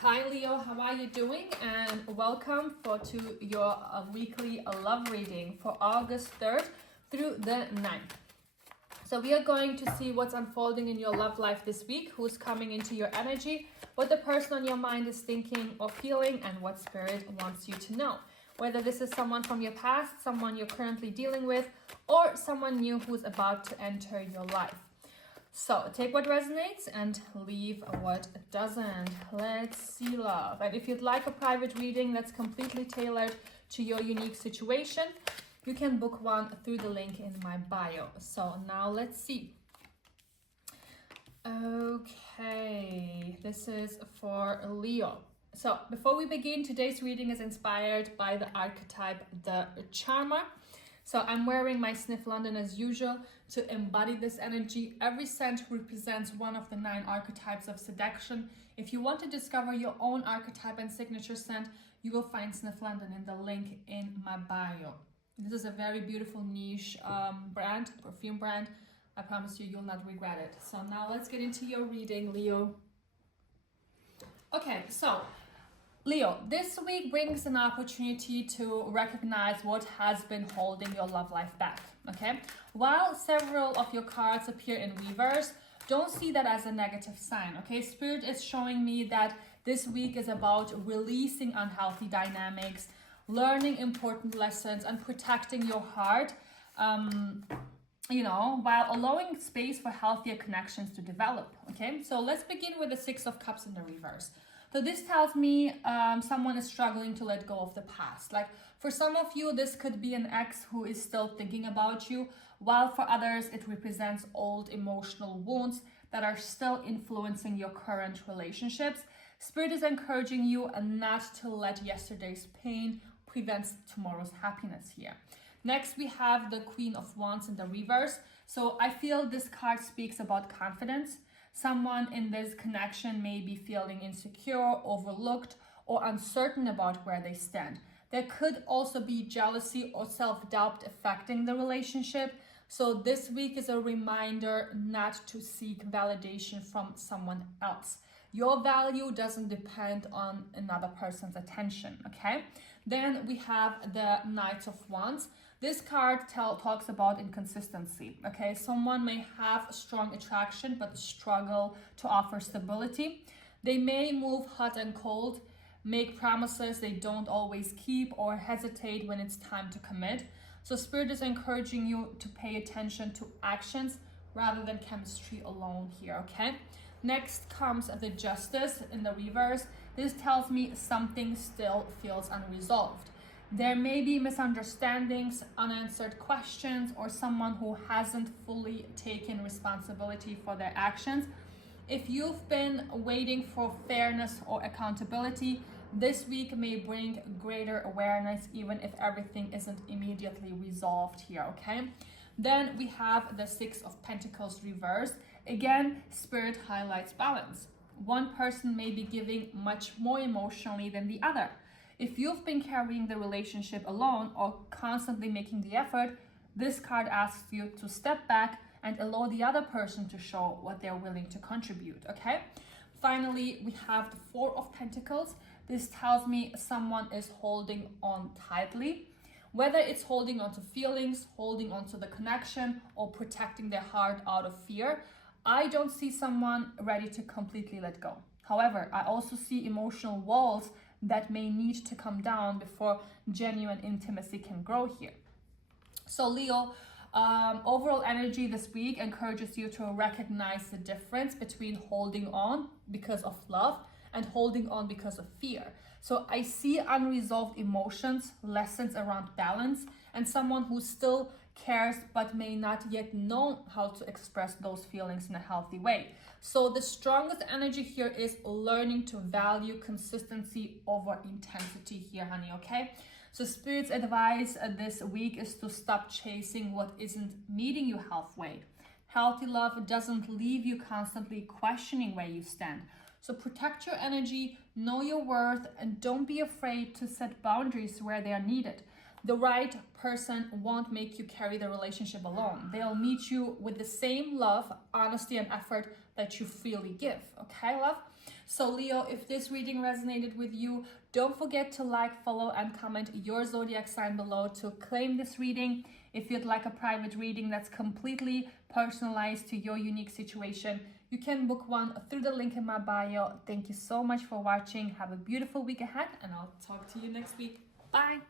Hi Leo, how are you doing? And welcome to your weekly love reading for August 3rd through the 9th. So we are going to see what's unfolding in your love life this week, who's coming into your energy, what the person on your mind is thinking or feeling, and what spirit wants you to know. Whether this is someone from your past, someone you're currently dealing with, or someone new who's about to enter your life. So take what resonates and leave what doesn't. Let's see, love. And if you'd like a private reading that's completely tailored to your unique situation, you can book one through the link in my bio. So now let's see. Okay, this is for Leo. So before we begin, today's reading is inspired by the archetype, the Charmer. So I'm wearing my Sniff London as usual to embody this energy. Every scent represents one of the 9 archetypes of seduction. If you want to discover your own archetype and signature scent, you will find Sniff London in the link in my bio. This is a very beautiful niche perfume brand. I promise you'll not regret it. So now let's get into your reading, Leo. Okay, so Leo, this week brings an opportunity to recognize what has been holding your love life back, okay? While several of your cards appear in reverse, don't see that as a negative sign, okay? Spirit is showing me that this week is about releasing unhealthy dynamics, learning important lessons, and protecting your heart, while allowing space for healthier connections to develop, okay? So let's begin with the 6 of Cups in the reverse. So this tells me someone is struggling to let go of the past. Like for some of you, this could be an ex who is still thinking about you, while for others, it represents old emotional wounds that are still influencing your current relationships. Spirit is encouraging you not to let yesterday's pain prevent tomorrow's happiness here. Next, we have the Queen of Wands in the reverse. So I feel this card speaks about confidence. Someone in this connection may be feeling insecure, overlooked, or uncertain about where they stand. There could also be jealousy or self-doubt affecting the relationship. So this week is a reminder not to seek validation from someone else. Your value doesn't depend on another person's attention, okay? Then we have the Knight of Wands. This card talks about inconsistency, okay? Someone may have strong attraction but struggle to offer stability. They may move hot and cold, make promises they don't always keep, or hesitate when it's time to commit. So Spirit is encouraging you to pay attention to actions rather than chemistry alone here, okay? Next comes the Justice in the reverse. This tells me something still feels unresolved. There may be misunderstandings, unanswered questions, or someone who hasn't fully taken responsibility for their actions. If you've been waiting for fairness or accountability, this week may bring greater awareness, even if everything isn't immediately resolved here, okay? Then we have the 6 of Pentacles reversed. Again, Spirit highlights balance. One person may be giving much more emotionally than the other. If you've been carrying the relationship alone or constantly making the effort, this card asks you to step back and allow the other person to show what they're willing to contribute, okay? Finally, we have the 4 of Pentacles. This tells me someone is holding on tightly. Whether it's holding on to feelings, holding on to the connection, or protecting their heart out of fear, I don't see someone ready to completely let go. However, I also see emotional walls that may need to come down before genuine intimacy can grow here. So Leo, overall energy this week encourages you to recognize the difference between holding on because of love and holding on because of fear. So I see unresolved emotions, lessons around balance, and someone who still cares but may not yet know how to express those feelings in a healthy way. So the strongest energy here is learning to value consistency over intensity here, honey, okay? So Spirit's advice this week is to stop chasing what isn't meeting you halfway. Healthy love doesn't leave you constantly questioning where you stand. So protect your energy, know your worth, and don't be afraid to set boundaries where they are needed. The right person won't make you carry the relationship alone. They'll meet you with the same love, honesty, and effort that you freely give. Okay, love? So Leo, if this reading resonated with you, don't forget to like, follow, and comment your zodiac sign below to claim this reading. If you'd like a private reading that's completely personalized to your unique situation, you can book one through the link in my bio. Thank you so much for watching. Have a beautiful week ahead, and I'll talk to you next week. Bye.